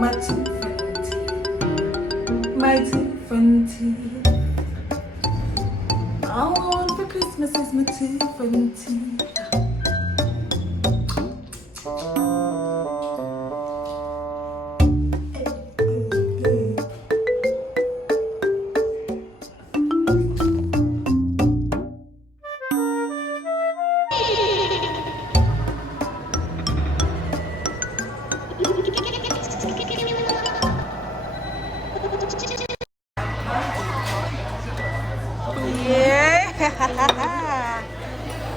my two front teeth, my two front teeth. All I want for Christmas is my two front teeth.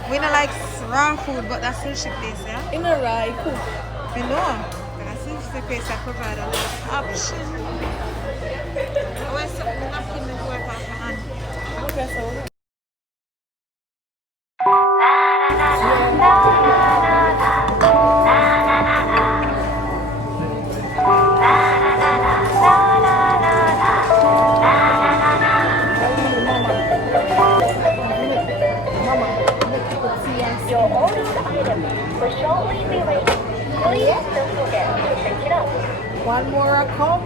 We don't like raw food, but that's sushi place, yeah? In a rye cook. We know. That's sushi place that provide a little option. Where's something knocking the door off my hand? Okay, so. Your ordered item will shortly be ready. Please don't forget to pick it up. One more a cup.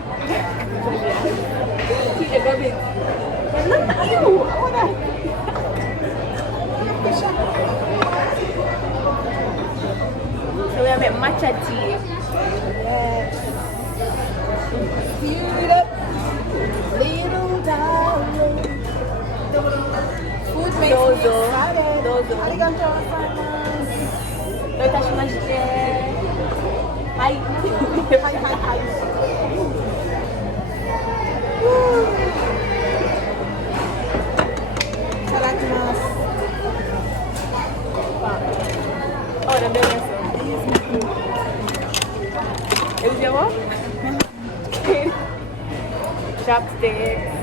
So we have a matcha tea. Yes. Stir it up, little darling. Food makes me excited. Arigato gozaimasu. Doitashimashite. Hi. Hi. Itadakimasu. Oh, the business. Is your what? Chopsticks.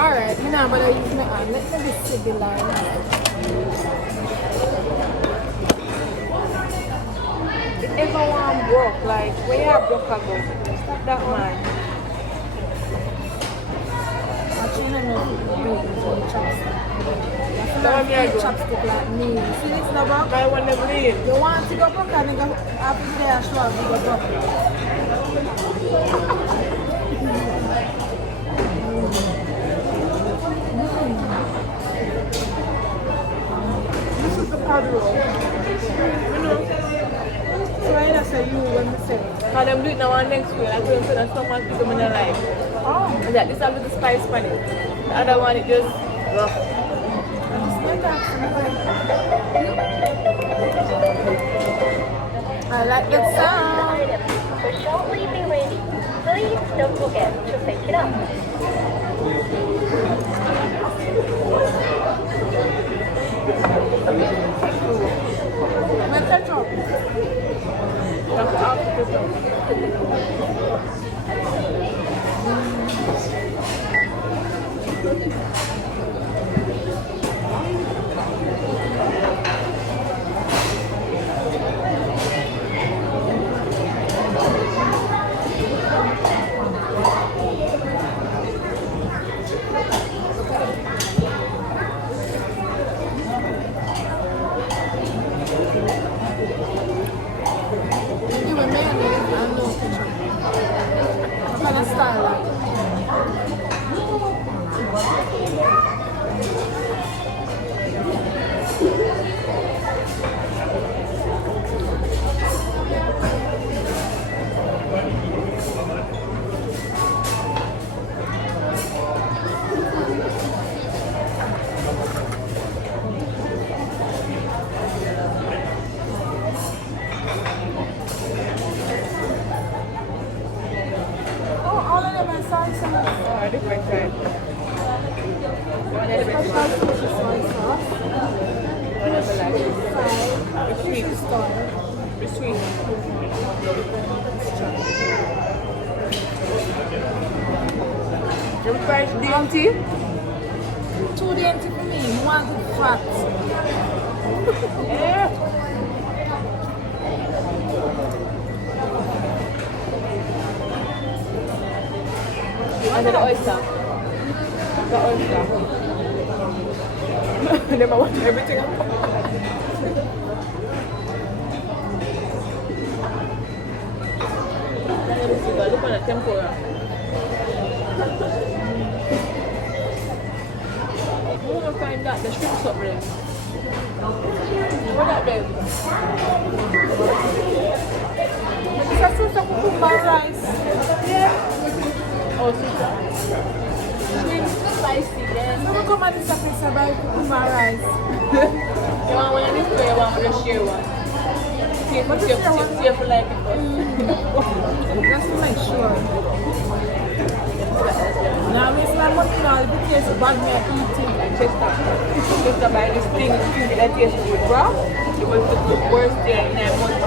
Alright, me now but I use my arm. Let me just see the line. If everyone broke, like when you are broke, I go. That man. Actually, I know do it with chopstick. That me I go. Chopstick like me. See this no broke? I want to believe. You want to go broke and you go after they are sure you go broke. This is the powder roll. So I just say you when we say it. How them do it now on next week. I couldn't say that so much people in their life. Oh. And that this one with the spice on it. The other one it just rough. I like that sound. Item will shortly be ready. Please don't forget to pick it up. Different kind. It's sweet. It's sweet. You price DMT? Too dainty for me. You want it fat. Yeah. And then the oyster. The oyster. Then I want everything. But look at the tempura. We're gonna find out the shrimps up there. What are they? This is some cucumber rice. Oh, sister. Shrimp spicy, then. So we come at this place and buy cucumber rice. You want one of this or you want to share one? See if you like it first. Just to make sure. Now, it's my money now. If it tastes bad, me eating. Just buy this thing, that tastes good, bro. You will put the worst there in a month.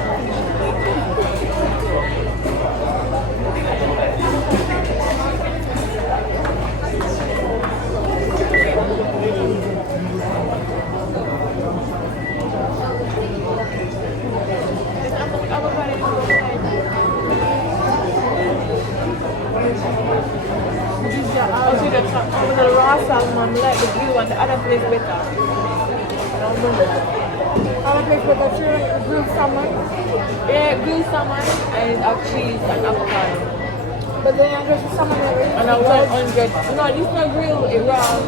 The raw salmon, like the blue one, the other place better. Other place with the grilled salmon. Yeah, grilled salmon and cheese and avocado. But then I just salmon every. And a 100. No, this not grilled, it's raw.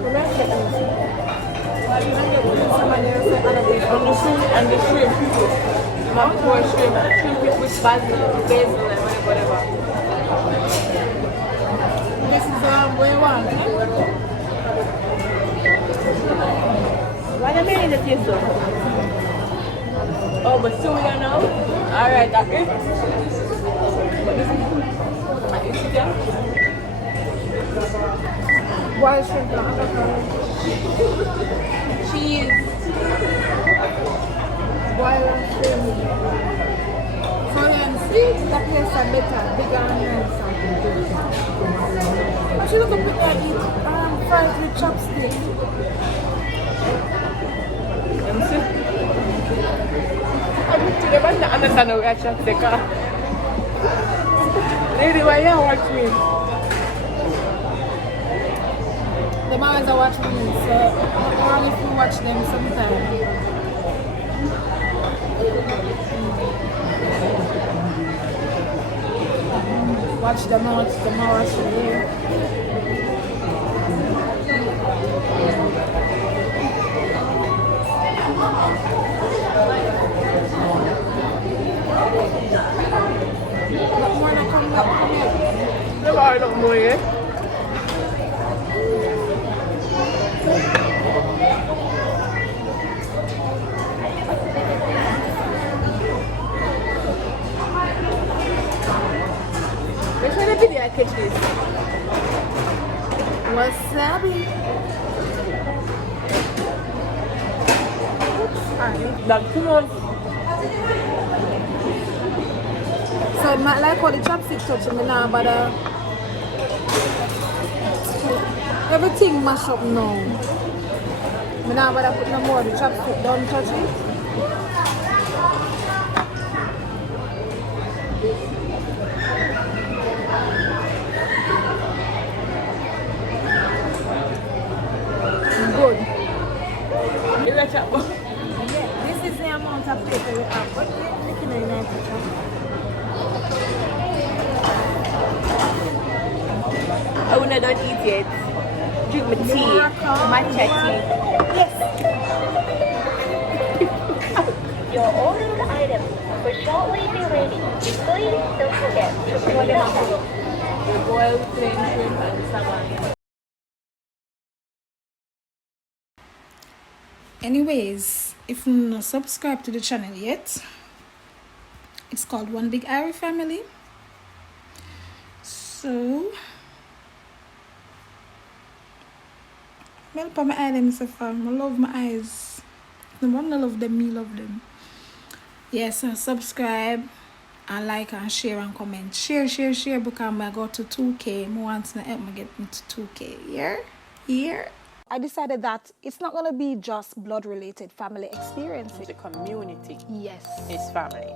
Remember that. Salmon there, so other place. And the shrimp. Not poor shrimp. Shrimp with basil and whatever. This is where you want, eh? Why the main in the taste though? Oh, but soon you know? Alright, that's it. But this is it, yeah? Wild shrimp, Cheese. wild shrimp. So then, see, that place are better, bigger and something. I should look up and eat fries with chopsticks. Let me see. I'm to the band understand how we actually take her. Lady, why you watch me? The always watch me, so I only to watch them sometimes. Watch them out, the more watch them here. But when I come back, Never I don't know yet. Which one did I catch this? wasabi. Like 2 months. So it might like how the chopstick touching me now, but everything mash up now. Me now but I put no more the chopstick don't touch it. Good. Is that chopper? This is the amount of paper we have. What are you looking at that picture? I would not done eat yet. Drink my tea. Matcha tea. Yes. Your ordered item will shortly be ready. Please don't forget to bring it up. The boiled plain shrimp and salmon. Anyways, if you're not subscribed to the channel yet, it's called One Big Irie Family. So, well, my items of I love my eyes. The one I love them, me love them. Yes, and subscribe and like and share and comment. Share because I go to 2K. I want to help me get me to 2K. Here. I decided that it's not going to be just blood-related family experiences. The community Yes. is family.